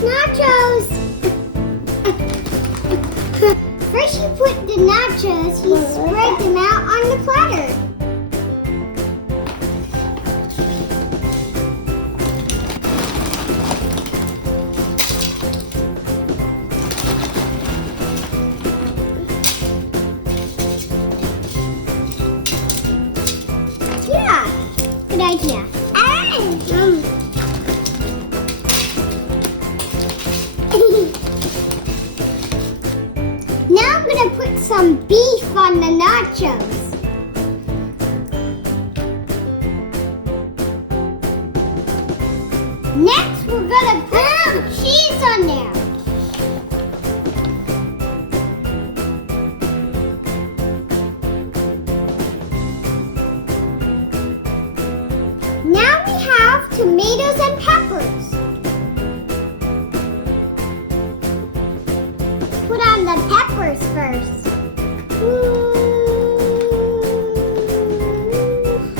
nachos. First you put the nachos, you spread them out on the platter. Yeah, good idea. Now I'm gonna put some beef on the nachos. Next, we're gonna put some cheese on there. Now we have tomatoes and peppers. Put on the peppers first.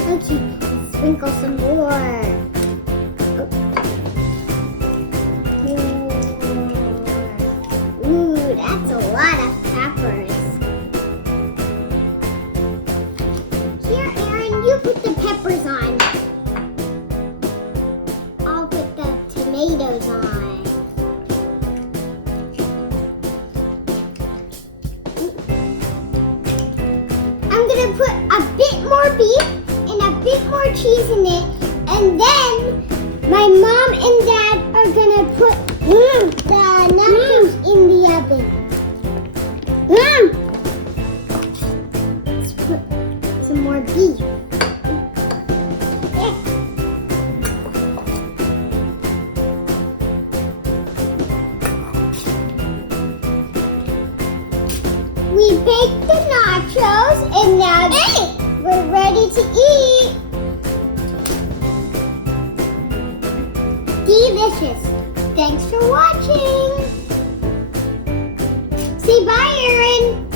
Okay, sprinkle some more. Ooh, that's a lot of peppers. Here, Aaron, you put the peppers on. I'll put the tomatoes on. I'm gonna put a bit more beef and a bit more cheese in it, and then my mom and dad are gonna put the nachos in the oven. Let's put some more beef. We baked the nachos and now we're ready to eat. Delicious. Thanks for watching. Say bye, Aaron.